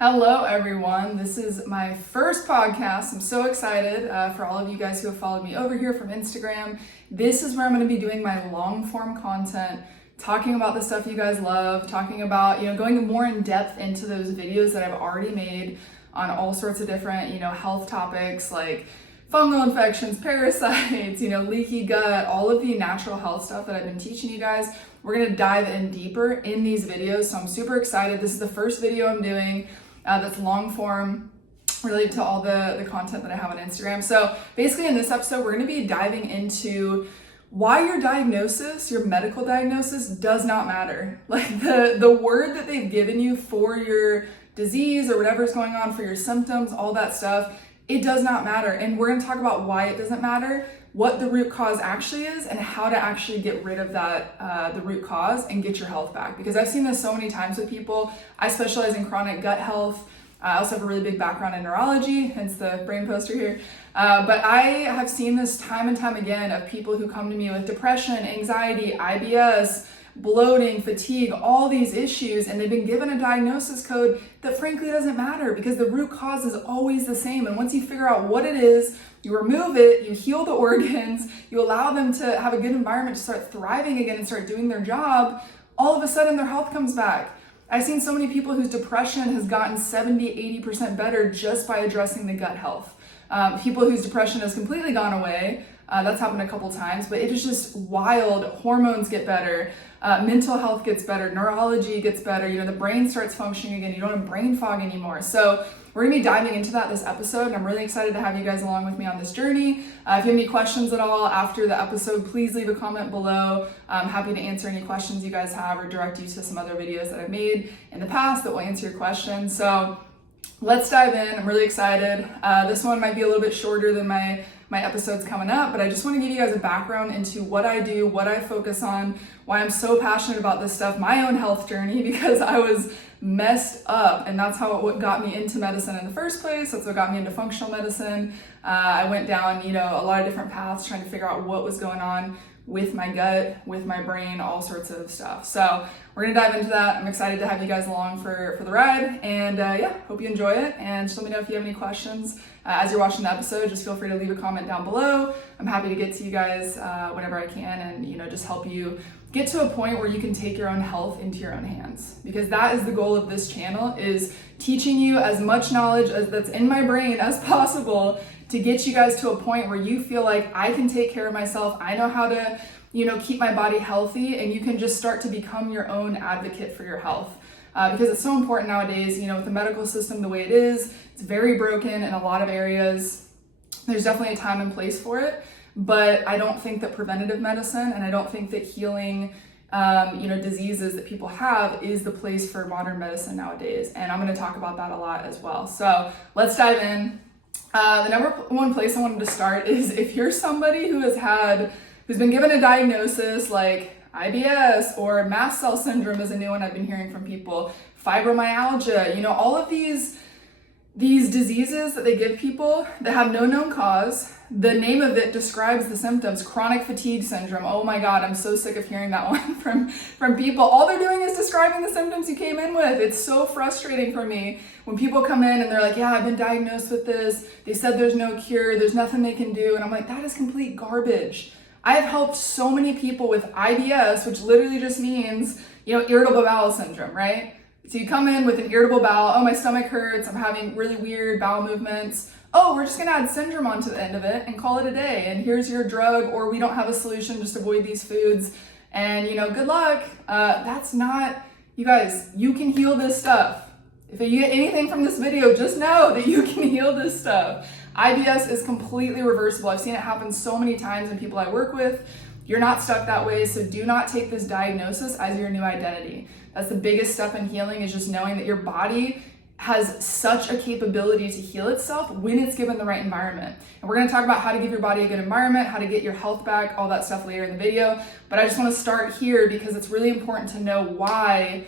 Hello, everyone. This is my first podcast. I'm so excited for all of you guys who have followed me over here from Instagram. This is where I'm going to be doing my long form content, talking about the stuff you guys love, talking about, going more in depth into those videos that I've already made on all sorts of different, health topics like fungal infections, parasites, leaky gut, all of the natural health stuff that I've been teaching you guys. We're going to dive in deeper in these videos. So I'm super excited. This is the first video I'm doing that's long form related to all the content that I have on Instagram. So basically in this episode, we're going to be diving into why your diagnosis, your medical diagnosis, does not matter. Like the word that they've given you for your disease or whatever's going on for your symptoms, all that stuff, it does not matter. And we're going to talk about why it doesn't matter, what the root cause actually is, and how to actually get rid of that, the root cause, and get your health back. Because I've seen this so many times with people. I specialize in chronic gut health. I also have a really big background in neurology, hence the brain poster here. But I have seen this time and time again of people who come to me with depression, anxiety, IBS, bloating, fatigue, all these issues, and they've been given a diagnosis code that frankly doesn't matter because the root cause is always the same. And once you figure out what it is, you remove it, you heal the organs, you allow them to have a good environment to start thriving again and start doing their job, all of a sudden their health comes back. I've seen so many people whose depression has gotten 70-80% better just by addressing the gut health. People whose depression has completely gone away, that's happened a couple times, but it is just wild. Hormones get better, mental health gets better, neurology gets better, the brain starts functioning again, you don't have brain fog anymore. So we're gonna be diving into that this episode, and I'm really excited to have you guys along with me on this journey. If you have any questions at all after the episode, please leave a comment below. I'm happy to answer any questions you guys have or direct you to some other videos that I've made in the past that will answer your questions. So let's dive in. I'm really excited. This one might be a little bit shorter than my episodes coming up, but I just want to give you guys a background into what I do, what I focus on, why I'm so passionate about this stuff, my own health journey, because I was messed up, and that's what got me into medicine in the first place. That's what got me into functional medicine. I went down, a lot of different paths trying to figure out what was going on with my gut, with my brain, all sorts of stuff. So we're gonna dive into that. I'm excited to have you guys along for the ride, and hope you enjoy it. And just let me know if you have any questions as you're watching the episode. Just feel free to leave a comment down below. I'm happy to get to you guys whenever I can, and just help you get to a point where you can take your own health into your own hands, because that is the goal of this channel, is teaching you as much knowledge as that's in my brain as possible to get you guys to a point where you feel like I can take care of myself. I know how to, keep my body healthy, and you can just start to become your own advocate for your health. Because it's so important nowadays, with the medical system the way it is, it's very broken in a lot of areas. There's definitely a time and place for it, but I don't think that preventative medicine, and I don't think that healing, diseases that people have is the place for modern medicine nowadays. And I'm going to talk about that a lot as well. So let's dive in. The number one place I wanted to start is if you're somebody who's been given a diagnosis like IBS or mast cell syndrome is a new one I've been hearing from people, fibromyalgia, all of these diseases that they give people that have no known cause. The name of it describes the symptoms. Chronic fatigue syndrome. Oh my God, I'm so sick of hearing that one from people. All they're doing is describing the symptoms you came in with. It's so frustrating for me when people come in and they're like, yeah, I've been diagnosed with this. They said there's no cure. There's nothing they can do. And I'm like, that is complete garbage. I have helped so many people with IBS, which literally just means, irritable bowel syndrome, right? So you come in with an irritable bowel. Oh, my stomach hurts. I'm having really weird bowel movements. Oh, we're just going to add syndrome onto the end of it and call it a day. And here's your drug, or we don't have a solution, just avoid these foods. And, good luck. That's not, you guys, you can heal this stuff. If you get anything from this video, just know that you can heal this stuff. IBS is completely reversible. I've seen it happen so many times in people I work with. You're not stuck that way, so do not take this diagnosis as your new identity. That's the biggest step in healing, is just knowing that your body has such a capability to heal itself when it's given the right environment. And we're going to talk about how to give your body a good environment, how to get your health back, all that stuff later in the video. But I just want to start here because it's really important to know why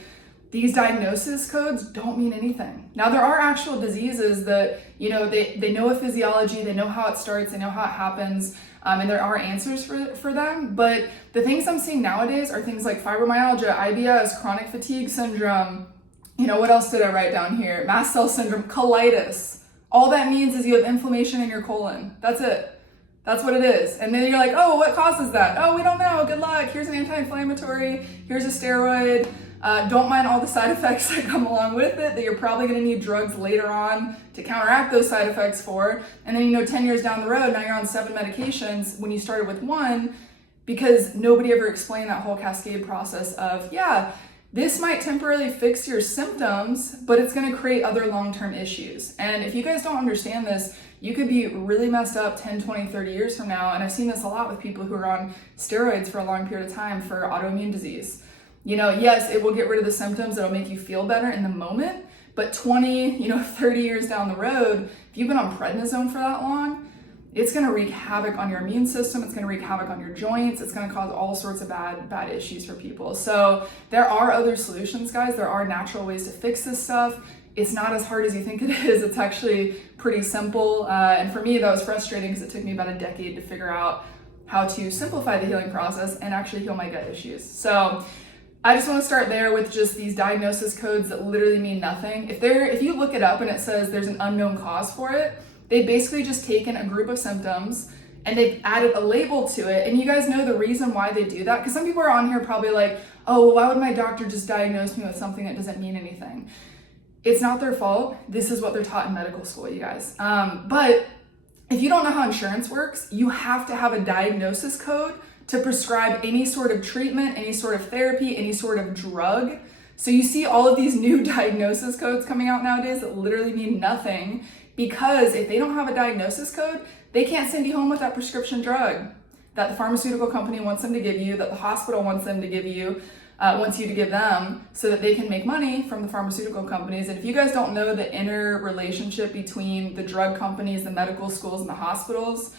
these diagnosis codes don't mean anything. Now, there are actual diseases that, they know a physiology, they know how it starts, they know how it happens, and there are answers for them. But the things I'm seeing nowadays are things like fibromyalgia, IBS, chronic fatigue syndrome, What else did I write down here? Mast cell syndrome, colitis. All that means is you have inflammation in your colon. That's it. That's what it is. And then you're like, oh, what causes that? Oh, we don't know. Good luck. Here's an anti-inflammatory. Here's a steroid. Don't mind all the side effects that come along with it, that you're probably going to need drugs later on to counteract those side effects for. And then, 10 years down the road, now you're on 7 medications when you started with 1, because nobody ever explained that whole cascade process of, yeah, this might temporarily fix your symptoms, but it's going to create other long-term issues. And if you guys don't understand this, you could be really messed up 10, 20, 30 years from now. And I've seen this a lot with people who are on steroids for a long period of time for autoimmune disease. Yes, it will get rid of the symptoms. It'll make you feel better in the moment. But 20, 30 years down the road, if you've been on prednisone for that long, it's going to wreak havoc on your immune system. It's going to wreak havoc on your joints. It's going to cause all sorts of bad issues for people. So there are other solutions, guys. There are natural ways to fix this stuff. It's not as hard as you think it is. It's actually pretty simple. And for me, that was frustrating because it took me about a decade to figure out how to simplify the healing process and actually heal my gut issues. So I just want to start there with just these diagnosis codes that literally mean nothing. If you look it up and it says there's an unknown cause for it, they basically just taken a group of symptoms and they've added a label to it. And you guys know the reason why they do that? Because some people are on here probably like, oh, well, why would my doctor just diagnose me with something that doesn't mean anything? It's not their fault. This is what they're taught in medical school, you guys. But if you don't know how insurance works, you have to have a diagnosis code to prescribe any sort of treatment, any sort of therapy, any sort of drug. So you see all of these new diagnosis codes coming out nowadays that literally mean nothing, because if they don't have a diagnosis code, they can't send you home with that prescription drug that the pharmaceutical company wants them to give you, that the hospital wants them to give you, wants you to give them, so that they can make money from the pharmaceutical companies. And if you guys don't know the inner relationship between the drug companies, the medical schools, and the hospitals,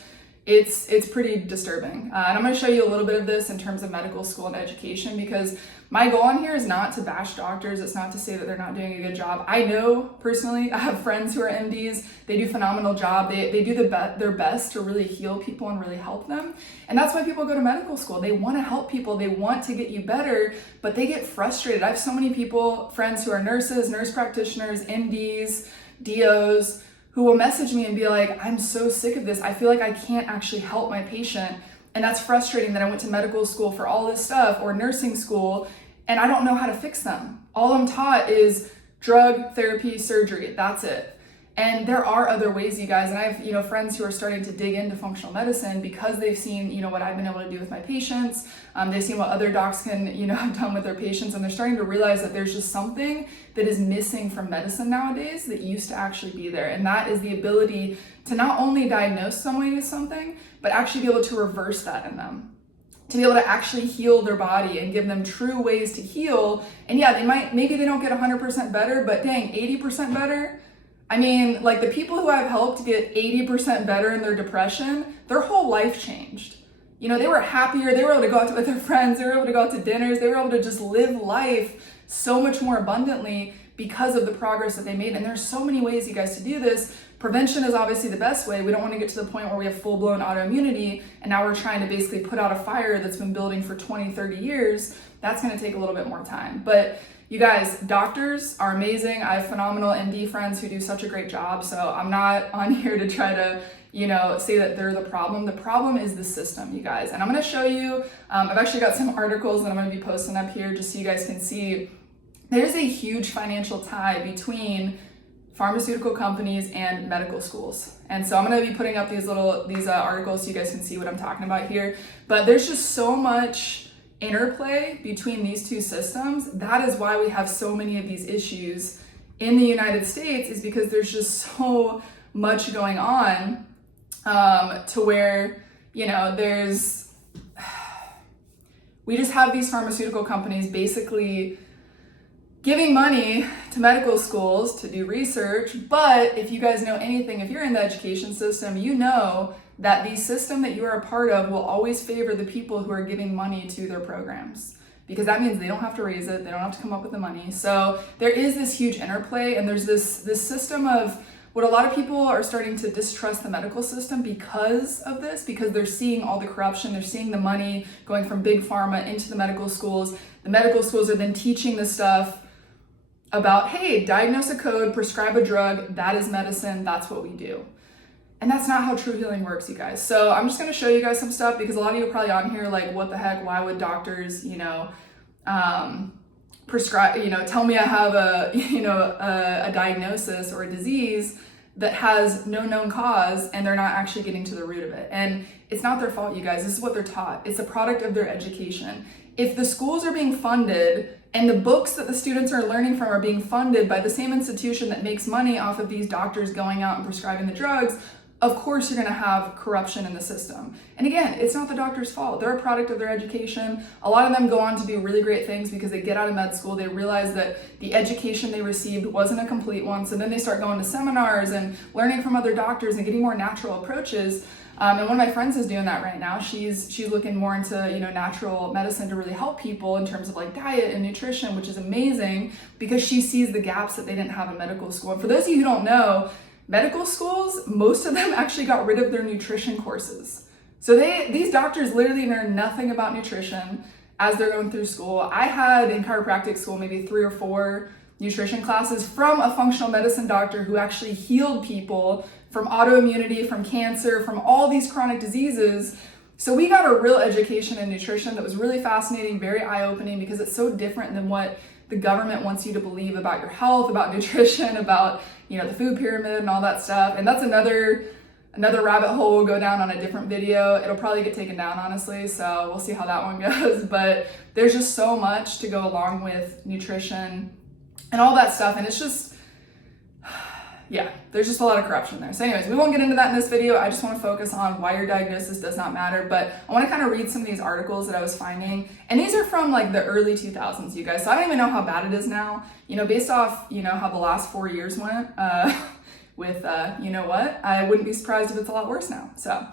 it's pretty disturbing. And I'm going to show you a little bit of this in terms of medical school and education, because my goal on here is not to bash doctors. It's not to say that they're not doing a good job. I know personally, I have friends who are MDs. They do a phenomenal job. They do their best to really heal people and really help them. And that's why people go to medical school. They want to help people. They want to get you better, but they get frustrated. I have so many friends who are nurses, nurse practitioners, MDs, DOs, who will message me and be like, I'm so sick of this. I feel like I can't actually help my patient. And that's frustrating that I went to medical school for all this stuff, or nursing school, and I don't know how to fix them. All I'm taught is drug, therapy, surgery. That's it. And there are other ways, you guys. And I have, friends who are starting to dig into functional medicine because they've seen, what I've been able to do with my patients. They've seen what other docs can, have done with their patients. And they're starting to realize that there's just something that is missing from medicine nowadays that used to actually be there. And that is the ability to not only diagnose somebody with something, but actually be able to reverse that in them. To be able to actually heal their body and give them true ways to heal. And yeah, maybe they don't get 100% better, but dang, 80% better. I mean, like the people who I've helped get 80% better in their depression, their whole life changed. They were happier. They were able to go out with their friends. They were able to go out to dinners. They were able to just live life so much more abundantly because of the progress that they made. And there's so many ways, you guys, to do this. Prevention is obviously the best way. We don't want to get to the point where we have full-blown autoimmunity and now we're trying to basically put out a fire that's been building for 20, 30 years. That's going to take a little bit more time. But you guys, doctors are amazing. I have phenomenal MD friends who do such a great job. So I'm not on here to try to, say that they're the problem. The problem is the system, you guys. And I'm going to show you, I've actually got some articles that I'm going to be posting up here just so you guys can see. There's a huge financial tie between pharmaceutical companies and medical schools. And so I'm going to be putting up these articles so you guys can see what I'm talking about here. But there's just so much interplay between these two systems. That is why we have so many of these issues in the United States, is because there's just so much going on to where, we just have these pharmaceutical companies basically giving money to medical schools to do research. But if you guys know anything, if you're in the education system, you know that the system that you are a part of will always favor the people who are giving money to their programs, because that means they don't have to raise it, they don't have to come up with the money. So there is this huge interplay, and there's this system of what a lot of people are starting to distrust the medical system because of this, because they're seeing all the corruption, they're seeing the money going from big pharma into the medical schools. The medical schools are then teaching this stuff about, hey, diagnose a code, prescribe a drug, that is medicine, that's what we do. And that's not how true healing works, you guys. So I'm just gonna show you guys some stuff because a lot of you are probably on here like, what the heck, why would doctors, prescribe, tell me I have a diagnosis or a disease that has no known cause and they're not actually getting to the root of it. And it's not their fault, you guys. This is what they're taught. It's a product of their education. If the schools are being funded and the books that the students are learning from are being funded by the same institution that makes money off of these doctors going out and prescribing the drugs, of course you're gonna have corruption in the system. And again, it's not the doctor's fault. They're a product of their education. A lot of them go on to do really great things because they get out of med school, they realize that the education they received wasn't a complete one, so then they start going to seminars and learning from other doctors and getting more natural approaches. And one of my friends is doing that right now. She's looking more into natural medicine to really help people in terms of like diet and nutrition, which is amazing because she sees the gaps that they didn't have in medical school. And for those of you who don't know, medical schools, most of them actually got rid of their nutrition courses. So these doctors literally learn nothing about nutrition as they're going through school. I had in chiropractic school maybe 3 or 4 nutrition classes from a functional medicine doctor who actually healed people from autoimmunity, from cancer, from all these chronic diseases. So we got a real education in nutrition that was really fascinating, very eye-opening because it's so different than what the government wants you to believe about your health, about nutrition, about the food pyramid and all that stuff. And that's another rabbit hole we'll go down on a different video. It'll probably get taken down, honestly, so we'll see how that one goes. But there's just so much to go along with nutrition and all that stuff, and it's just, yeah, there's just a lot of corruption there. So anyways, we won't get into that in this video. I just want to focus on why your diagnosis does not matter, but I want to kind of read some of these articles that I was finding, and these are from like the early 2000s, you guys, so I don't even know how bad it is now, based off, how the last 4 years went, with, I wouldn't be surprised if it's a lot worse now. So,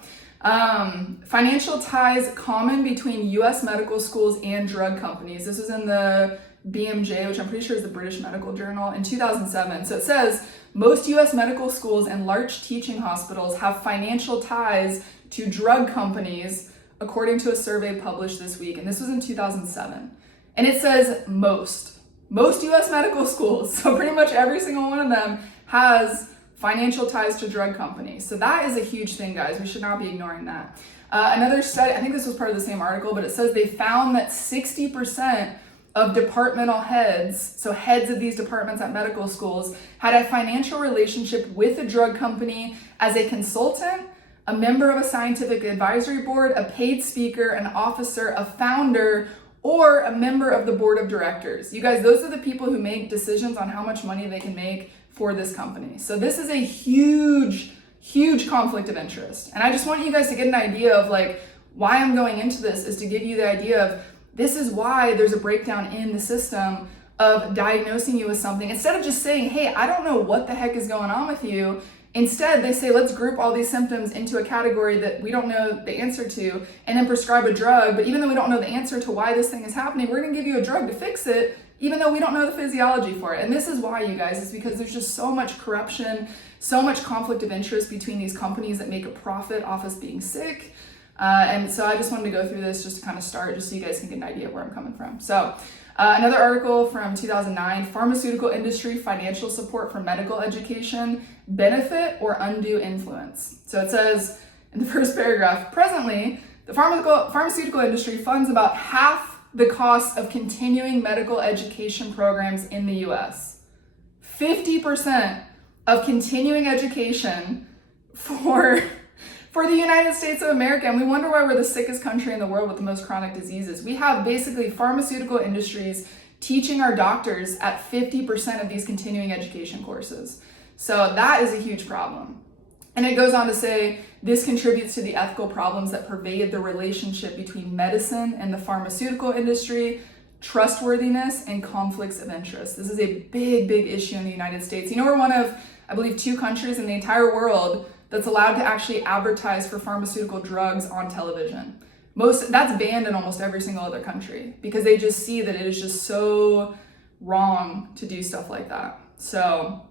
financial ties common between US medical schools and drug companies. This was in the BMJ, which I'm pretty sure is the British Medical Journal, in 2007. So it says, most US medical schools and large teaching hospitals have financial ties to drug companies, according to a survey published this week. And this was in 2007. And it says most US medical schools, so pretty much every single one of them has financial ties to drug companies. So that is a huge thing, guys. We should not be ignoring that. Another study, I think this was part of the same article, but it says they found that 60% of departmental heads, so heads of these departments at medical schools, had a financial relationship with a drug company as a consultant, a member of a scientific advisory board, a paid speaker, an officer, a founder, or a member of the board of directors. You guys, those are the people who make decisions on how much money they can make for this company. So this is a huge, huge conflict of interest. And I just want you guys to get an idea of like, why I'm going into this is to give you the idea of this is why there's a breakdown in the system of diagnosing you with something. Instead of just saying, hey, I don't know what the heck is going on with you, instead they say, let's group all these symptoms into a category that we don't know the answer to and then prescribe a drug. But even though we don't know the answer to why this thing is happening, we're gonna give you a drug to fix it, even though we don't know the physiology for it. And this is why, you guys, is because there's just so much corruption, so much conflict of interest between these companies that make a profit off us being sick. And so I just wanted to go through this just to kind of start, just so you guys can get an idea of where I'm coming from. So another article from 2009, pharmaceutical industry financial support for medical education, benefit or undue influence. So it says in the first paragraph, presently, the pharmaceutical industry funds about half the cost of continuing medical education programs in the US. 50% of continuing education for the United States of America, and we wonder why we're the sickest country in the world with the most chronic diseases. We have basically pharmaceutical industries teaching our doctors at 50% of these continuing education courses. So that is a huge problem. And it goes on to say, this contributes to the ethical problems that pervade the relationship between medicine and the pharmaceutical industry, trustworthiness, and conflicts of interest. This is a big, big issue in the United States. We're one of, I believe, 2 countries in the entire world that's allowed to actually advertise for pharmaceutical drugs on television. That's banned in almost every single other country because they just see that it is just so wrong to do stuff like that. So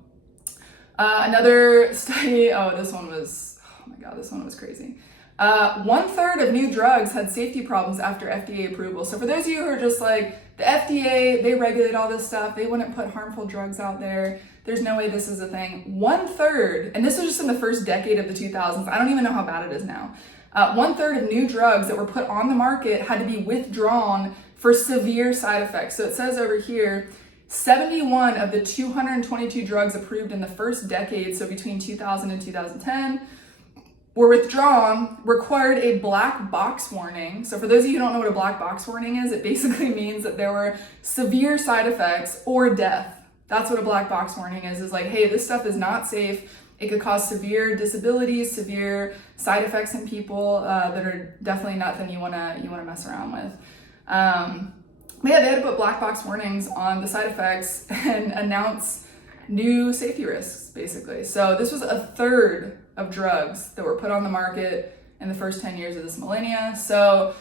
another study, this one was crazy. 1/3 of new drugs had safety problems after FDA approval. So for those of you who are just like, the FDA, they regulate all this stuff, they wouldn't put harmful drugs out there, there's no way this is a thing. 1/3, and this was just in the first decade of the 2000s, I don't even know how bad it is now. 1/3 of new drugs that were put on the market had to be withdrawn for severe side effects. So it says over here, 71 of the 222 drugs approved in the first decade, so between 2000 and 2010, were withdrawn, required a black box warning. So for those of you who don't know what a black box warning is, it basically means that there were severe side effects or death. That's what a black box warning is like, hey, this stuff is not safe. It could cause severe disabilities, severe side effects in people that are definitely nothing you wanna mess around with. But yeah, they had to put black box warnings on the side effects and announce new safety risks, basically. So this was 1/3 of drugs that were put on the market in the first 10 years of this millennia. So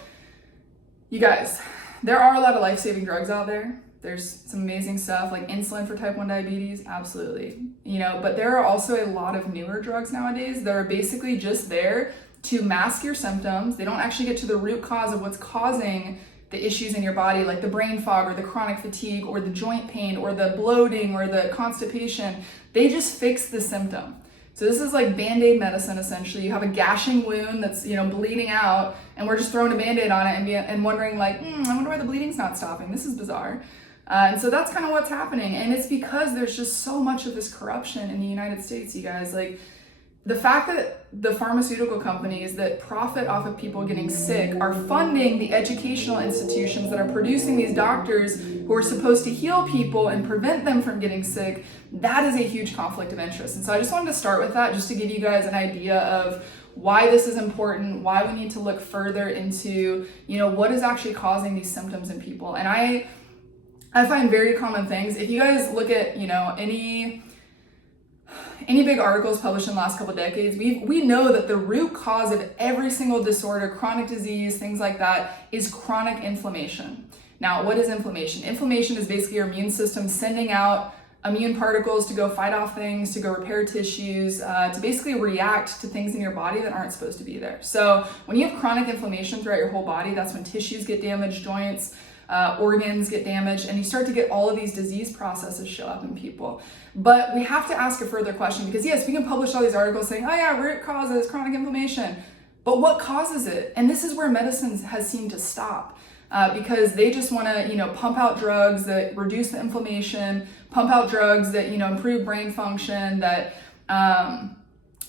you guys, there are a lot of life-saving drugs out there. There's some amazing stuff like insulin for type 1 diabetes, absolutely. But there are also a lot of newer drugs nowadays that are basically just there to mask your symptoms. They don't actually get to the root cause of what's causing the issues in your body, like the brain fog or the chronic fatigue or the joint pain or the bloating or the constipation. They just fix the symptom. So this is like Band-Aid medicine, essentially. You have a gashing wound that's, bleeding out, and we're just throwing a Band-Aid on it and wondering like, I wonder why the bleeding's not stopping. This is bizarre. And so that's kind of what's happening. And it's because there's just so much of this corruption in the United States, you guys. Like, the fact that the pharmaceutical companies that profit off of people getting sick are funding the educational institutions that are producing these doctors who are supposed to heal people and prevent them from getting sick, that is a huge conflict of interest. And so I just wanted to start with that just to give you guys an idea of why this is important, why we need to look further into, what is actually causing these symptoms in people. And I find very common things. If you guys look at, any big articles published in the last couple of decades, we know that the root cause of every single disorder, chronic disease, things like that, is chronic inflammation. Now, what is inflammation? Inflammation is basically your immune system sending out immune particles to go fight off things, to go repair tissues, to basically react to things in your body that aren't supposed to be there. So when you have chronic inflammation throughout your whole body, that's when tissues get damaged, joints, organs get damaged, and you start to get all of these disease processes show up in people. But we have to ask a further question, because yes, we can publish all these articles saying, oh yeah, root causes chronic inflammation, but what causes it? And this is where medicine has seemed to stop, because they just want to, pump out drugs that reduce the inflammation, pump out drugs that, improve brain function, that,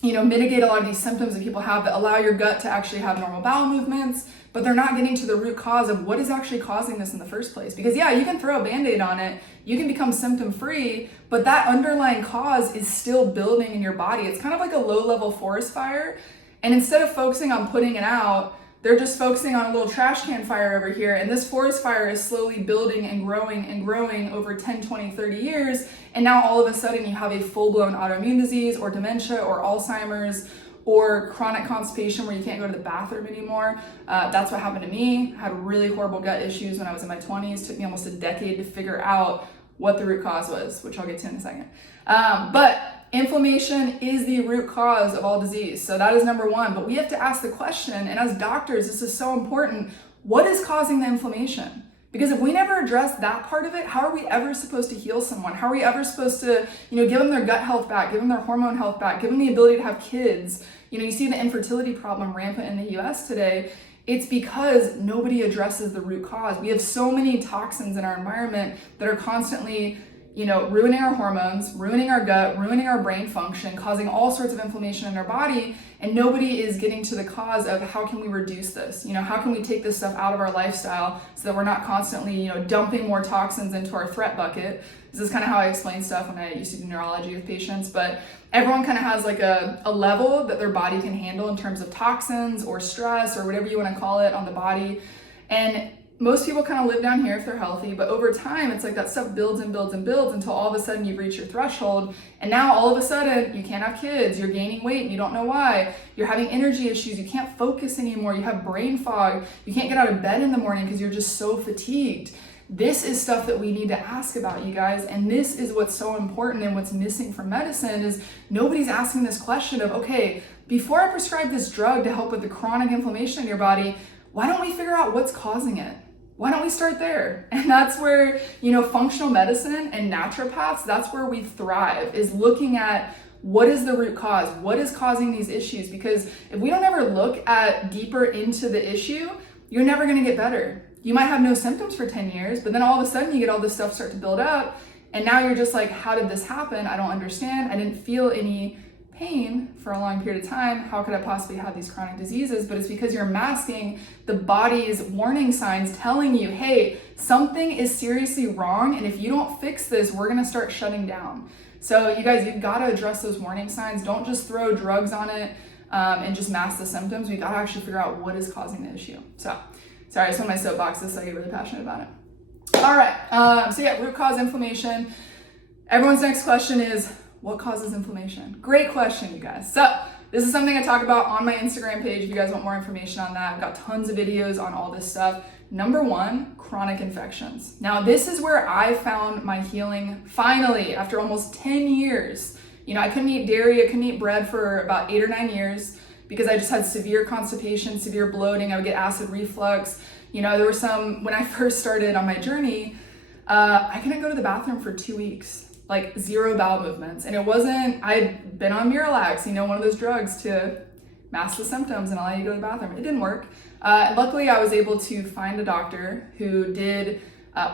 mitigate a lot of these symptoms that people have, that allow your gut to actually have normal bowel movements, but they're not getting to the root cause of what is actually causing this in the first place. Because yeah, you can throw a Band-Aid on it, you can become symptom-free, but that underlying cause is still building in your body. It's kind of like a low-level forest fire, and instead of focusing on putting it out, they're just focusing on a little trash can fire over here, and this forest fire is slowly building and growing over 10, 20, 30 years, and now all of a sudden you have a full-blown autoimmune disease or dementia or Alzheimer's or chronic constipation where you can't go to the bathroom anymore. That's what happened to me. I had really horrible gut issues when I was in my 20s. It took me almost a decade to figure out what the root cause was, which I'll get to in a second. But inflammation is the root cause of all disease. So that is number one. But we have to ask the question, and as doctors, this is so important, what is causing the inflammation? Because if we never address that part of it, how are we ever supposed to heal someone? How are we ever supposed to, give them their gut health back, give them their hormone health back, give them the ability to have kids? You see the infertility problem rampant in the US today. It's because nobody addresses the root cause. We have so many toxins in our environment that are constantly, ruining our hormones, ruining our gut, ruining our brain function, causing all sorts of inflammation in our body, and nobody is getting to the cause of how can we reduce this? How can we take this stuff out of our lifestyle so that we're not constantly, dumping more toxins into our threat bucket? This is kind of how I explain stuff when I used to do neurology with patients, but everyone kind of has like a level that their body can handle in terms of toxins or stress or whatever you want to call it on the body. And most people kind of live down here if they're healthy, but over time, it's like that stuff builds and builds and builds until all of a sudden you've reached your threshold. And now all of a sudden you can't have kids, you're gaining weight and you don't know why. You're having energy issues, you can't focus anymore, you have brain fog, you can't get out of bed in the morning because you're just so fatigued. This is stuff that we need to ask about, you guys. And this is what's so important and what's missing from medicine is nobody's asking this question of, okay, before I prescribe this drug to help with the chronic inflammation in your body, why don't we figure out what's causing it? Why don't we start there? And that's where, functional medicine and naturopaths, that's where we thrive, is looking at what is the root cause? What is causing these issues? Because if we don't ever look at deeper into the issue, you're never gonna get better. You might have no symptoms for 10 years, but then all of a sudden you get all this stuff start to build up, and now you're just like, how did this happen? I don't understand. I didn't feel any pain for a long period of time. How could I possibly have these chronic diseases? But it's because you're masking the body's warning signs telling you, hey, something is seriously wrong, and if you don't fix this, we're gonna start shutting down. So you guys, you've gotta address those warning signs. Don't just throw drugs on it and just mask the symptoms. We gotta actually figure out what is causing the issue. So, sorry, it's one of my soapboxes, so I get really passionate about it. All right, so yeah, root cause inflammation. Everyone's next question is, what causes inflammation? Great question, you guys. So this is something I talk about on my Instagram page. If you guys want more information on that, I've got tons of videos on all this stuff. Number one, chronic infections. Now, this is where I found my healing finally after almost 10 years. I couldn't eat dairy, I couldn't eat bread for about 8 or 9 years because I just had severe constipation, severe bloating. I would get acid reflux. There were some, when I first started on my journey, I couldn't go to the bathroom for 2 weeks. Like 0 bowel movements. And it wasn't, I'd been on Miralax, one of those drugs to mask the symptoms and allow you to go to the bathroom. It didn't work. Luckily, I was able to find a doctor who did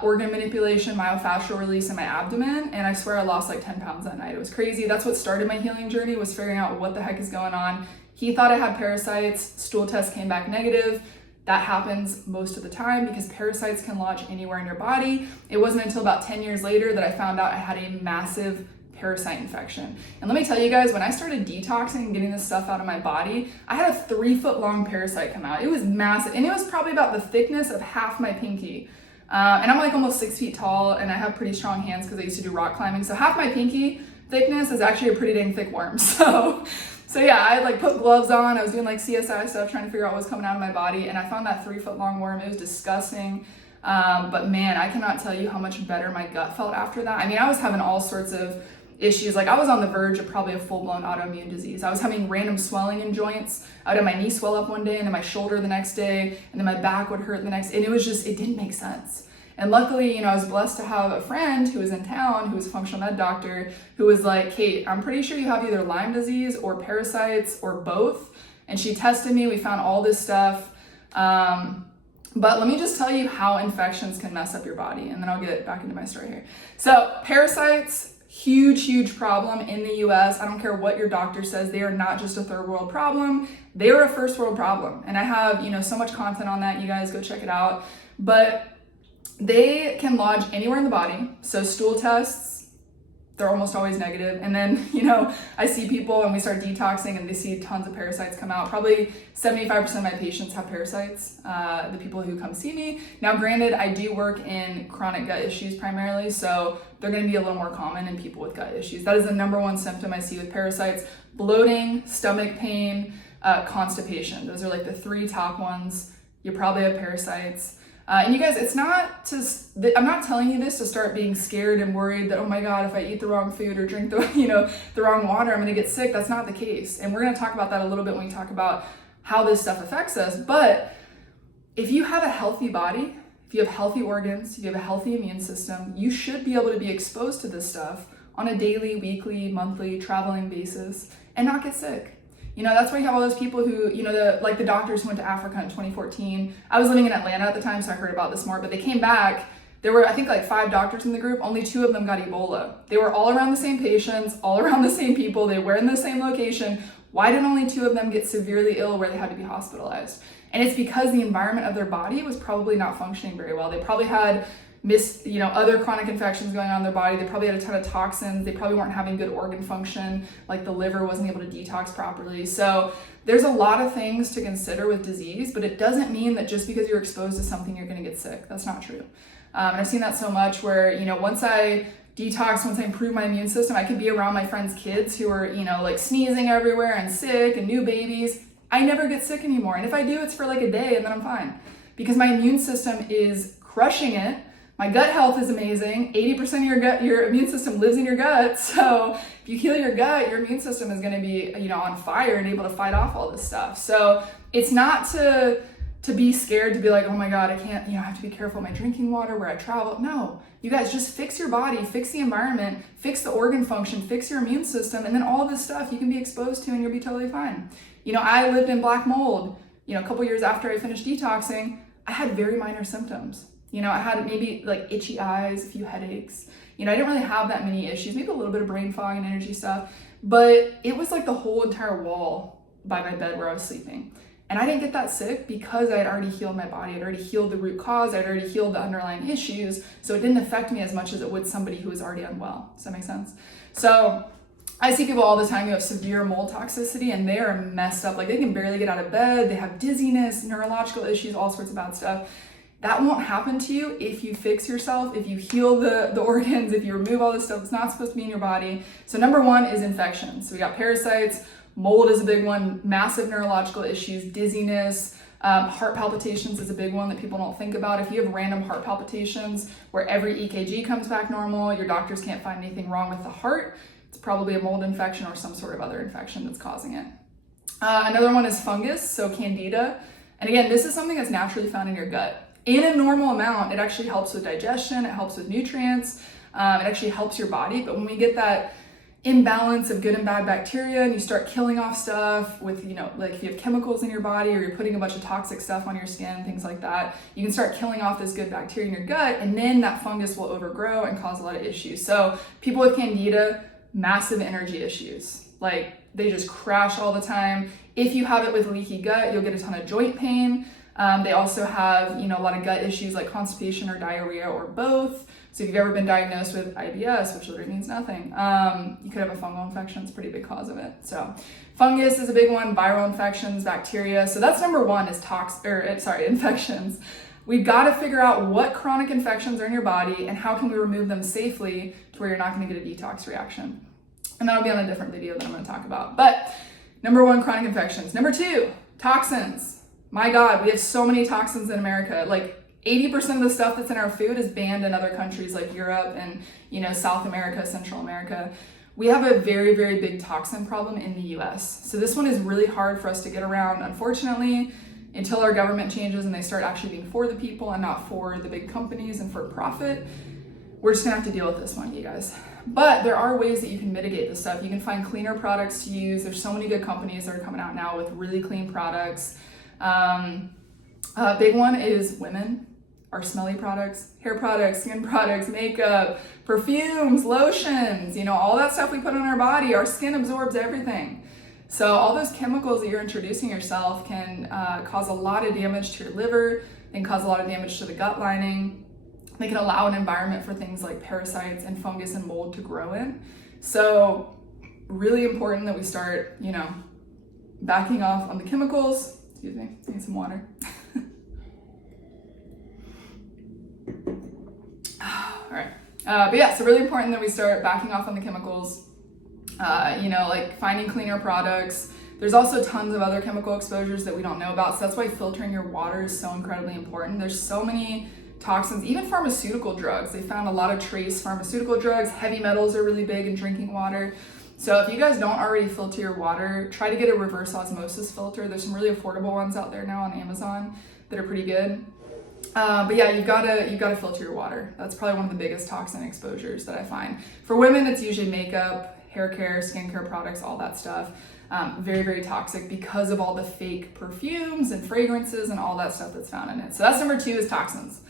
organ manipulation, myofascial release in my abdomen, and I swear I lost like 10 pounds that night. It was crazy. That's what started my healing journey, was figuring out what the heck is going on. He thought I had parasites. Stool test came back negative. That happens most of the time because parasites can lodge anywhere in your body. It wasn't until about 10 years later that I found out I had a massive parasite infection. And let me tell you guys, when I started detoxing and getting this stuff out of my body, I had a 3-foot long parasite come out. It was massive, and it was probably about the thickness of half my pinky. And I'm like almost 6 feet tall, and I have pretty strong hands because I used to do rock climbing. So half my pinky thickness is actually a pretty dang thick worm. So yeah, I had like put gloves on. I was doing like CSI stuff, trying to figure out what was coming out of my body. And I found that 3-foot long worm. It was disgusting. But man, I cannot tell you how much better my gut felt after that. I mean, I was having all sorts of issues. Like I was on the verge of probably a full-blown autoimmune disease. I was having random swelling in joints. I would have my knee swell up one day and then my shoulder the next day, and then my back would hurt the next. And it was just, it didn't make sense. And luckily, I was blessed to have a friend who was in town, who was a functional med doctor, who was like, Kate, I'm pretty sure you have either Lyme disease or parasites or both. And she tested me, we found all this stuff. But let me just tell you how infections can mess up your body, and then I'll get back into my story here. So parasites, huge problem in the US. I don't care what your doctor says, they are not just a third world problem, they are a first world problem. And I have, so much content on that, you guys go check it out. But they can lodge anywhere in the body. So stool tests, they're almost always negative. And then, I see people and we start detoxing and they see tons of parasites come out. Probably 75% of my patients have parasites, the people who come see me. Now, granted, I do work in chronic gut issues primarily, so they're gonna be a little more common in people with gut issues. That is the number one symptom I see with parasites: bloating, stomach pain, constipation. Those are like the 3 top ones. You probably have parasites. And you guys, it's not I'm not telling you this to start being scared and worried that, oh my God, if I eat the wrong food or drink the wrong water, I'm gonna get sick. That's not the case. And we're gonna talk about that a little bit when we talk about how this stuff affects us. But if you have a healthy body, if you have healthy organs, if you have a healthy immune system, you should be able to be exposed to this stuff on a daily, weekly, monthly, traveling basis and not get sick. That's why you have all those people who, the doctors who went to Africa in 2014. I was living in Atlanta at the time, so I heard about this more, but they came back. There were, I think, like 5 doctors in the group. Only 2 of them got Ebola. They were all around the same patients, all around the same people. They were in the same location. Why did only 2 of them get severely ill where they had to be hospitalized? And it's because the environment of their body was probably not functioning very well. They probably had other chronic infections going on in their body. They probably had a ton of toxins. They probably weren't having good organ function, like the liver wasn't able to detox properly. So there's a lot of things to consider with disease, but it doesn't mean that just because you're exposed to something, you're gonna get sick. That's not true. And I've seen that so much where, once I detox, once I improve my immune system, I could be around my friends' kids who are, like sneezing everywhere and sick and new babies. I never get sick anymore. And if I do, it's for like a day and then I'm fine because my immune system is crushing it. My gut health is amazing. 80% of your immune system lives in your gut. So if you heal your gut, your immune system is going to be, on fire and able to fight off all this stuff. So it's not to be scared to be like, oh my God, I can't, I have to be careful with my drinking water where I travel. No, you guys just fix your body, fix the environment, fix the organ function, fix your immune system. And then all this stuff you can be exposed to and you'll be totally fine. I lived in black mold, a couple years after I finished detoxing. I had very minor symptoms. I had maybe like itchy eyes, a few headaches. I didn't really have that many issues, maybe a little bit of brain fog and energy stuff, but it was like the whole entire wall by my bed where I was sleeping. And I didn't get that sick because I had already healed my body. I'd already healed the root cause. I'd already healed the underlying issues. So it didn't affect me as much as it would somebody who was already unwell. Does that make sense? So I see people all the time who have severe mold toxicity and they are messed up. Like they can barely get out of bed. They have dizziness, neurological issues, all sorts of bad stuff. That won't happen to you if you fix yourself, if you heal the organs, if you remove all this stuff that's not supposed to be in your body. So number one is infections. So we got parasites. Mold is a big one, massive neurological issues, dizziness, heart palpitations is a big one that people don't think about. If you have random heart palpitations where every EKG comes back normal, your doctors can't find anything wrong with the heart, it's probably a mold infection or some sort of other infection that's causing it. Another one is fungus, so candida. And again, this is something that's naturally found in your gut. In a normal amount, it actually helps with digestion, it helps with nutrients, it actually helps your body. But when we get that imbalance of good and bad bacteria and you start killing off stuff with, like if you have chemicals in your body or you're putting a bunch of toxic stuff on your skin, things like that, you can start killing off this good bacteria in your gut and then that fungus will overgrow and cause a lot of issues. So people with candida, massive energy issues. Like they just crash all the time. If you have it with leaky gut, you'll get a ton of joint pain. They also have, a lot of gut issues like constipation or diarrhea or both. So if you've ever been diagnosed with IBS, which literally means nothing, you could have a fungal infection. It's a pretty big cause of it. So fungus is a big one, viral infections, bacteria. So that's number one is infections. We've got to figure out what chronic infections are in your body and how can we remove them safely to where you're not going to get a detox reaction. And that'll be on a different video that I'm going to talk about. But number one, chronic infections. Number two, toxins. My God, we have so many toxins in America. Like 80% of the stuff that's in our food is banned in other countries like Europe and, South America, Central America. We have a very, very big toxin problem in the US. So this one is really hard for us to get around, unfortunately, until our government changes and they start actually being for the people and not for the big companies and for profit. We're just gonna have to deal with this one, you guys. But there are ways that you can mitigate this stuff. You can find cleaner products to use. There's so many good companies that are coming out now with really clean products. Big one is women. Our smelly products, hair products, skin products, makeup, perfumes, lotions, all that stuff we put on our body, our skin absorbs everything. So all those chemicals that you're introducing yourself can cause a lot of damage to your liver, they can cause a lot of damage to the gut lining. They can allow an environment for things like parasites and fungus and mold to grow in. So really important that we start, backing off on the chemicals. Excuse me, I need some water. All right. But yeah, so really important that we start backing off on the chemicals, like finding cleaner products. There's also tons of other chemical exposures that we don't know about. So that's why filtering your water is so incredibly important. There's so many toxins, even pharmaceutical drugs. They found a lot of trace pharmaceutical drugs. Heavy metals are really big in drinking water. So if you guys don't already filter your water, try to get a reverse osmosis filter. There's some really affordable ones out there now on Amazon that are pretty good. But yeah, you've got to filter your water. That's probably one of the biggest toxin exposures that I find. For women, it's usually makeup, hair care, skincare products, all that stuff. Very, very toxic because of all the fake perfumes and fragrances and all that stuff that's found in it. So that's number two is toxins.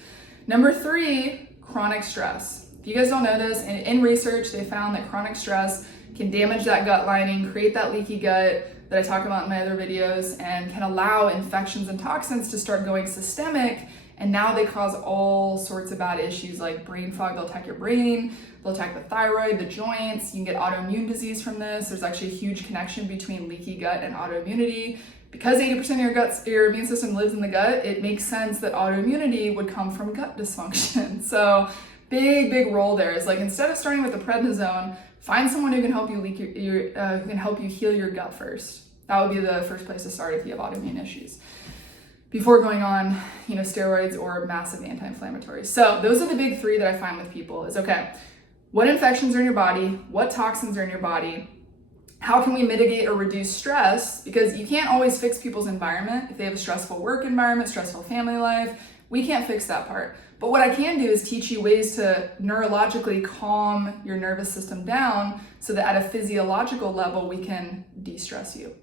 Number three, chronic stress. If you guys don't know this, in research, they found that chronic stress can damage that gut lining, create that leaky gut that I talk about in my other videos, and can allow infections and toxins to start going systemic. And now they cause all sorts of bad issues like brain fog. They'll attack your brain, they'll attack the thyroid, the joints. You can get autoimmune disease from this. There's actually a huge connection between leaky gut and autoimmunity. Because 80% of your immune system lives in the gut, it makes sense that autoimmunity would come from gut dysfunction. So big role there is like, instead of starting with the prednisone, find someone who can help you who can help you heal your gut first. That would be the first place to start if you have autoimmune issues. before going on, steroids or massive anti-inflammatories. So those are the big three that I find with people is, okay, what infections are in your body? What toxins are in your body? How can we mitigate or reduce stress? Because you can't always fix people's environment. If they have a stressful work environment, stressful family life, we can't fix that part. But what I can do is teach you ways to neurologically calm your nervous system down so that at a physiological level, we can de-stress you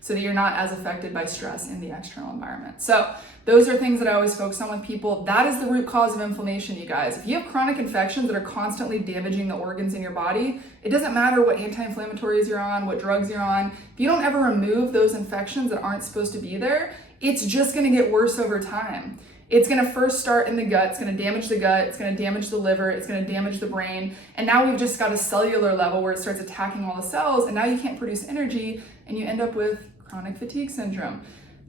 so that you're not as affected by stress in the external environment. So those are things that I always focus on with people. That is the root cause of inflammation, you guys. If you have chronic infections that are constantly damaging the organs in your body, it doesn't matter what anti-inflammatories you're on, what drugs you're on. If you don't ever remove those infections that aren't supposed to be there, it's just gonna get worse over time. It's gonna first start in the gut, it's gonna damage the gut, it's gonna damage the liver, it's gonna damage the brain, and now we've just got a cellular level where it starts attacking all the cells, and now you can't produce energy, and you end up with chronic fatigue syndrome.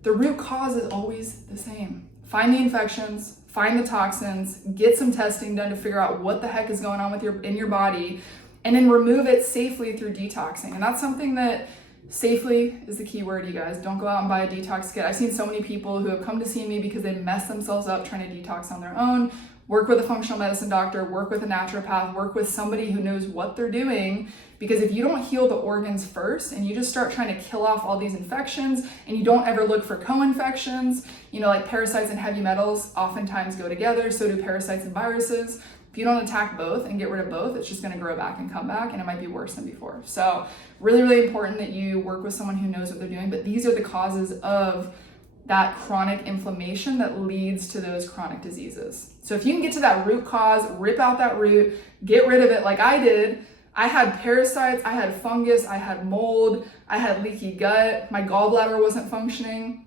The root cause is always the same. Find the infections, find the toxins, get some testing done to figure out what the heck is going on in your body, and then remove it safely through detoxing. And that's something that safely is the key word, you guys. Don't go out and buy a detox kit. I've seen so many people who have come to see me because they messed themselves up trying to detox on their own. Work with a functional medicine doctor, work with a naturopath, work with somebody who knows what they're doing. Because if you don't heal the organs first and you just start trying to kill off all these infections and you don't ever look for co-infections, like parasites and heavy metals oftentimes go together, so do parasites and viruses. If you don't attack both and get rid of both, it's just gonna grow back and come back and it might be worse than before. So really, really important that you work with someone who knows what they're doing, but these are the causes of that chronic inflammation that leads to those chronic diseases. So if you can get to that root cause, rip out that root, get rid of it like I did. I had parasites, I had fungus, I had mold, I had leaky gut, my gallbladder wasn't functioning.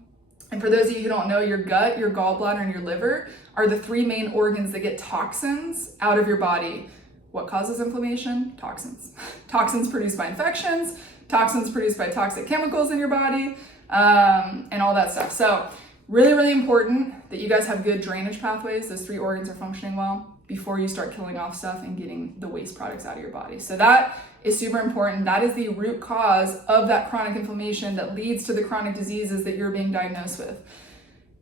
And for those of you who don't know, your gut, your gallbladder, and your liver are the three main organs that get toxins out of your body. What causes inflammation? Toxins. Toxins produced by infections, toxins produced by toxic chemicals in your body, and all that stuff. So really, really important that you guys have good drainage pathways. Those three organs are functioning well before you start killing off stuff and getting the waste products out of your body. So that is super important. That is the root cause of that chronic inflammation that leads to the chronic diseases that you're being diagnosed with.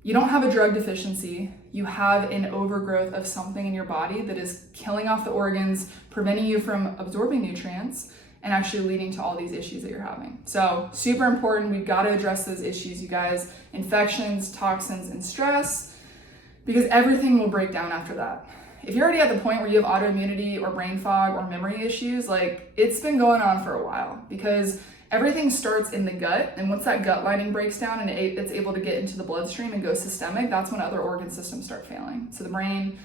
You don't have a drug deficiency. You have an overgrowth of something in your body that is killing off the organs, preventing you from absorbing nutrients, and actually leading to all these issues that you're having. So super important. We've got to address those issues, you guys. Infections, toxins, and stress, because everything will break down after that. If you're already at the point where you have autoimmunity or brain fog or memory issues, it's been going on for a while, because everything starts in the gut. And once that gut lining breaks down and it's able to get into the bloodstream and go systemic, that's when other organ systems start failing. So the brain,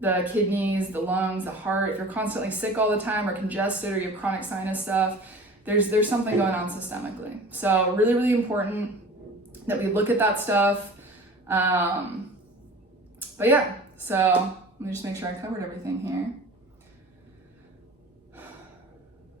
the kidneys, the lungs, the heart, if you're constantly sick all the time or congested or you have chronic sinus stuff, there's something going on systemically. So really, really important that we look at that stuff. But yeah, so let me just make sure I covered everything here.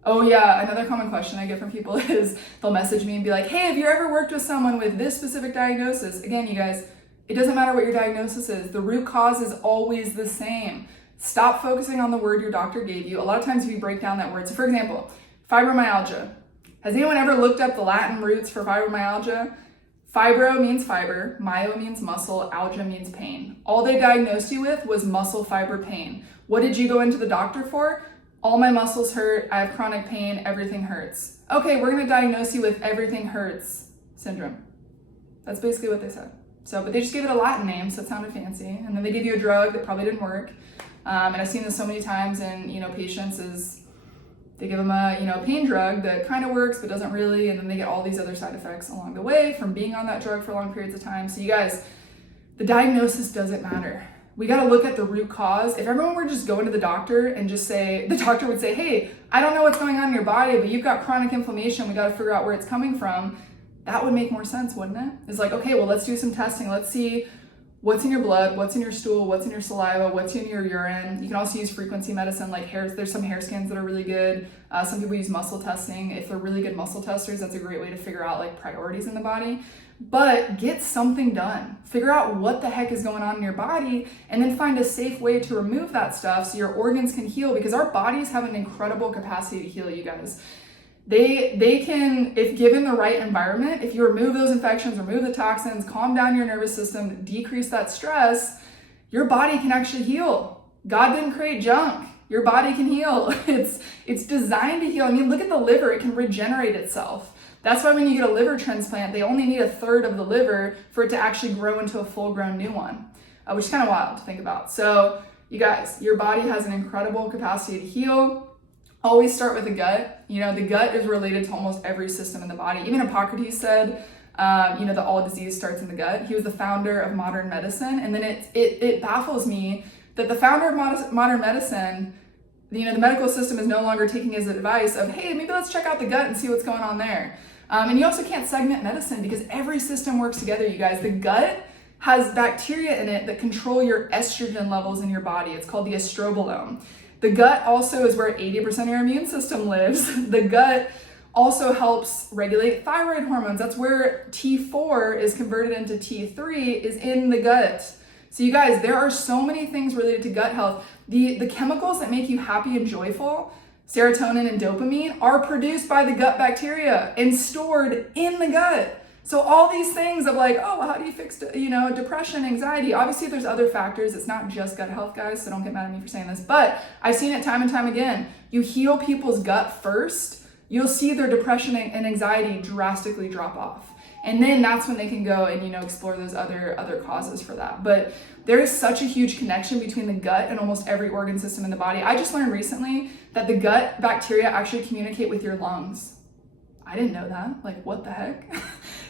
Oh yeah, another common question I get from people is they'll message me and be like, hey, have you ever worked with someone with this specific diagnosis? Again, you guys, it doesn't matter what your diagnosis is. The root cause is always the same. Stop focusing on the word your doctor gave you. A lot of times if you break down that word, so for example, fibromyalgia. Has anyone ever looked up the Latin roots for fibromyalgia? Fibro means fiber, myo means muscle, algia means pain. All they diagnosed you with was muscle fiber pain. What did you go into the doctor for? All my muscles hurt, I have chronic pain, everything hurts. Okay, we're gonna diagnose you with everything hurts syndrome. That's basically what they said. But they just gave it a Latin name, so it sounded fancy. And then they gave you a drug that probably didn't work. And I've seen this so many times in, patients is they give them a, pain drug that kind of works, but doesn't really. And then they get all these other side effects along the way from being on that drug for long periods of time. So you guys, the diagnosis doesn't matter. We got to look at the root cause. If everyone were just going to the doctor and just say, the doctor would say, hey, I don't know what's going on in your body, but you've got chronic inflammation. We got to figure out where it's coming from. That would make more sense, wouldn't it? It's like, okay, well, let's do some testing. Let's see what's in your blood, what's in your stool, what's in your saliva, what's in your urine. You can also use frequency medicine, like hair. There's some hair scans that are really good. Some people use muscle testing. If they're really good muscle testers, that's a great way to figure out priorities in the body. But get something done. Figure out what the heck is going on in your body, and then find a safe way to remove that stuff so your organs can heal, because our bodies have an incredible capacity to heal, you guys. They can, if given the right environment, if you remove those infections, remove the toxins, calm down your nervous system, decrease that stress, your body can actually heal. God didn't create junk. Your body can heal. It's designed to heal. I mean, look at the liver. It can regenerate itself. That's why when you get a liver transplant, they only need a third of the liver for it to actually grow into a full-grown new one, which is kind of wild to think about. So you guys, your body has an incredible capacity to heal. Always start with the gut. You know, the gut is related to almost every system in the body. Even Hippocrates said, that all disease starts in the gut. He was the founder of modern medicine. And then it baffles me that the founder of modern medicine, the medical system is no longer taking his advice of, hey, maybe let's check out the gut and see what's going on there. And you also can't segment medicine because every system works together, you guys. The gut has bacteria in it that control your estrogen levels in your body. It's called the estrobolome. The gut also is where 80% of your immune system lives. The gut also helps regulate thyroid hormones. That's where T4 is converted into T3, is in the gut. So you guys, there are so many things related to gut health. The chemicals that make you happy and joyful, serotonin and dopamine, are produced by the gut bacteria and stored in the gut. So all these things of like, oh, well, how do you fix, depression, anxiety? Obviously, there's other factors. It's not just gut health, guys, so don't get mad at me for saying this. But I've seen it time and time again. You heal people's gut first, you'll see their depression and anxiety drastically drop off. And then that's when they can go and, explore those other causes for that. But there is such a huge connection between the gut and almost every organ system in the body. I just learned recently that the gut bacteria actually communicate with your lungs. I didn't know that. Like, what the heck?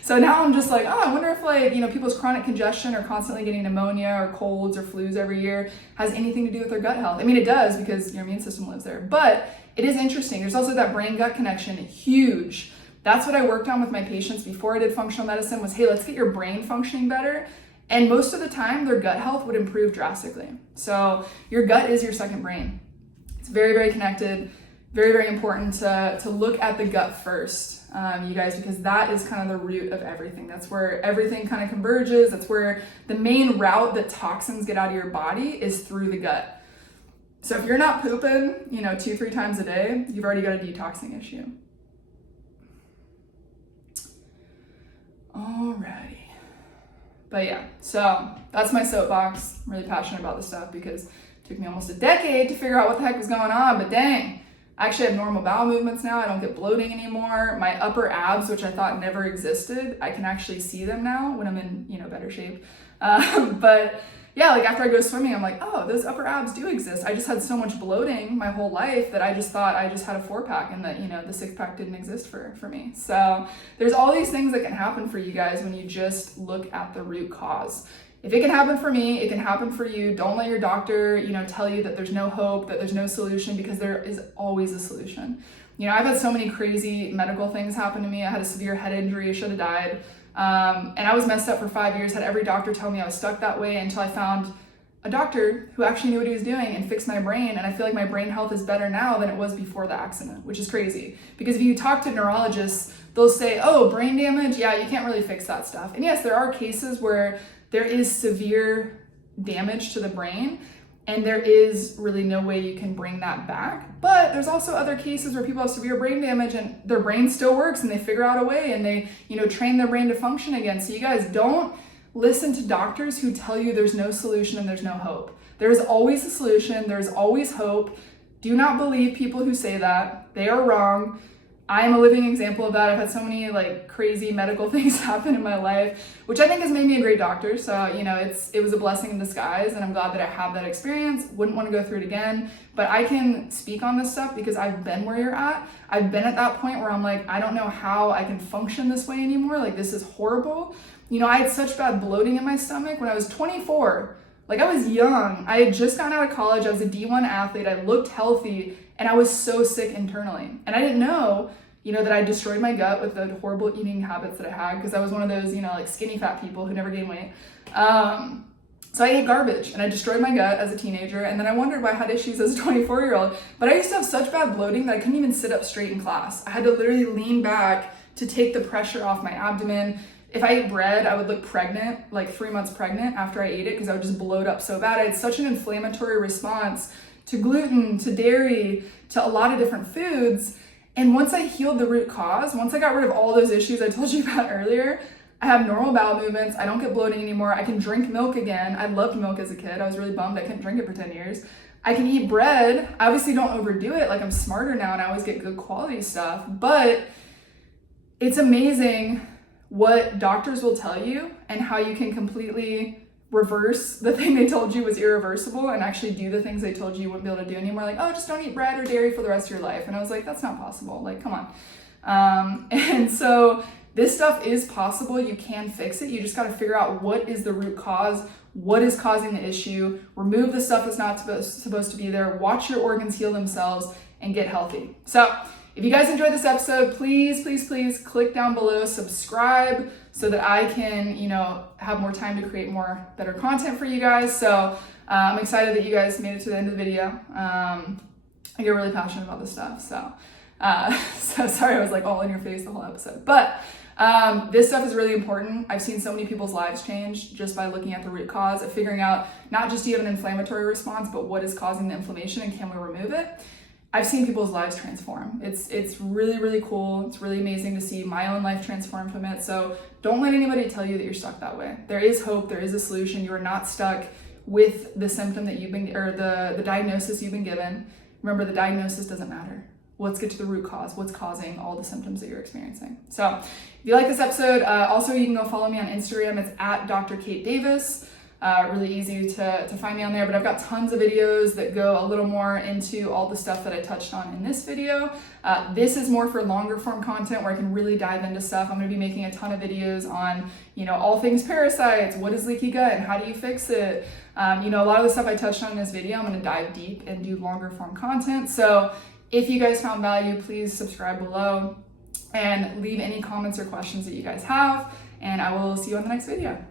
So now I'm just like, oh, I wonder if people's chronic congestion or constantly getting pneumonia or colds or flus every year has anything to do with their gut health. I mean, it does because your immune system lives there, but it is interesting. There's also that brain-gut connection, huge. That's what I worked on with my patients before I did functional medicine was, hey, let's get your brain functioning better. And most of the time, their gut health would improve drastically. So your gut is your second brain. It's very, very connected. Very, very important to look at the gut first, you guys, because that is kind of the root of everything. That's where everything kind of converges. That's where the main route that toxins get out of your body is through the gut. So if you're not pooping, 2-3 times a day, you've already got a detoxing issue. Alrighty. But yeah, so that's my soapbox. I'm really passionate about this stuff because it took me almost a decade to figure out what the heck was going on, but dang. I actually have normal bowel movements now. I don't get bloating anymore. My upper abs, which I thought never existed, I can actually see them now when I'm in, better shape. But yeah, like after I go swimming, I'm like, oh, those upper abs do exist. I just had so much bloating my whole life that I just thought I just had a 4-pack and that, the 6-pack didn't exist for me. So there's all these things that can happen for you guys when you just look at the root cause. If it can happen for me, it can happen for you. Don't let your doctor, tell you that there's no hope, that there's no solution, because there is always a solution. I've had so many crazy medical things happen to me. I had a severe head injury, I should have died. And I was messed up for 5 years, had every doctor tell me I was stuck that way until I found a doctor who actually knew what he was doing and fixed my brain. And I feel like my brain health is better now than it was before the accident, which is crazy. Because if you talk to neurologists, they'll say, oh, brain damage, yeah, you can't really fix that stuff. And yes, there are cases where there is severe damage to the brain and there is really no way you can bring that back. But there's also other cases where people have severe brain damage and their brain still works and they figure out a way and they, train their brain to function again. So you guys, don't listen to doctors who tell you there's no solution and there's no hope. There's always a solution. There's always hope. Do not believe people who say that. They are wrong. I am a living example of that. I've had so many crazy medical things happen in my life, which I think has made me a great doctor. So, it was a blessing in disguise and I'm glad that I have that experience. Wouldn't want to go through it again, but I can speak on this stuff because I've been where you're at. I've been at that point where I'm like, I don't know how I can function this way anymore. This is horrible. I had such bad bloating in my stomach when I was 24. I was young. I had just gotten out of college. I was a D1 athlete. I looked healthy and I was so sick internally. And I didn't know, that I destroyed my gut with the horrible eating habits that I had because I was one of those, skinny fat people who never gained weight. So I ate garbage and I destroyed my gut as a teenager. And then I wondered why I had issues as a 24-year-old. But I used to have such bad bloating that I couldn't even sit up straight in class. I had to literally lean back to take the pressure off my abdomen. If I ate bread, I would look pregnant, 3 months pregnant after I ate it because I would just bloat up so bad. I had such an inflammatory response to gluten, to dairy, to a lot of different foods. And once I healed the root cause, once I got rid of all those issues I told you about earlier, I have normal bowel movements. I don't get bloating anymore. I can drink milk again. I loved milk as a kid. I was really bummed I couldn't drink it for 10 years. I can eat bread. I obviously don't overdo it. Like, I'm smarter now and I always get good quality stuff. But it's amazing what doctors will tell you and how you can completely reverse the thing they told you was irreversible and actually do the things they told you wouldn't be able to do anymore. Like, oh, just don't eat bread or dairy for the rest of your life. And I was like, that's not possible. Like, come on. And so this stuff is possible. You can fix it. You just got to figure out what is the root cause, what is causing the issue, remove the stuff that's not supposed to be there, watch your organs heal themselves, and get healthy. So if you guys enjoyed this episode, please, please, please click down below, subscribe so that I can, have more time to create more better content for you guys. So I'm excited that you guys made it to the end of the video. I get really passionate about this stuff. So sorry I was like all in your face the whole episode. But this stuff is really important. I've seen so many people's lives change just by looking at the root cause of figuring out not just do you have an inflammatory response, but what is causing the inflammation and can we remove it? I've seen people's lives transform. It's really, really cool. It's really amazing to see my own life transform from it. So don't let anybody tell you that you're stuck that way. There is hope. There is a solution. You are not stuck with the symptom that you've been, or the diagnosis you've been given. Remember, the diagnosis doesn't matter. Let's get to the root cause. What's causing all the symptoms that you're experiencing? So if you like this episode, also you can go follow me on Instagram. It's at Dr. Kate Davis. Really easy to find me on there, but I've got tons of videos that go a little more into all the stuff that I touched on in this video. This is more for longer form content where I can really dive into stuff. I'm going to be making a ton of videos on, all things parasites, what is leaky gut, and how do you fix it? A lot of the stuff I touched on in this video, I'm going to dive deep and do longer form content. So if you guys found value, please subscribe below and leave any comments or questions that you guys have, and I will see you on the next video.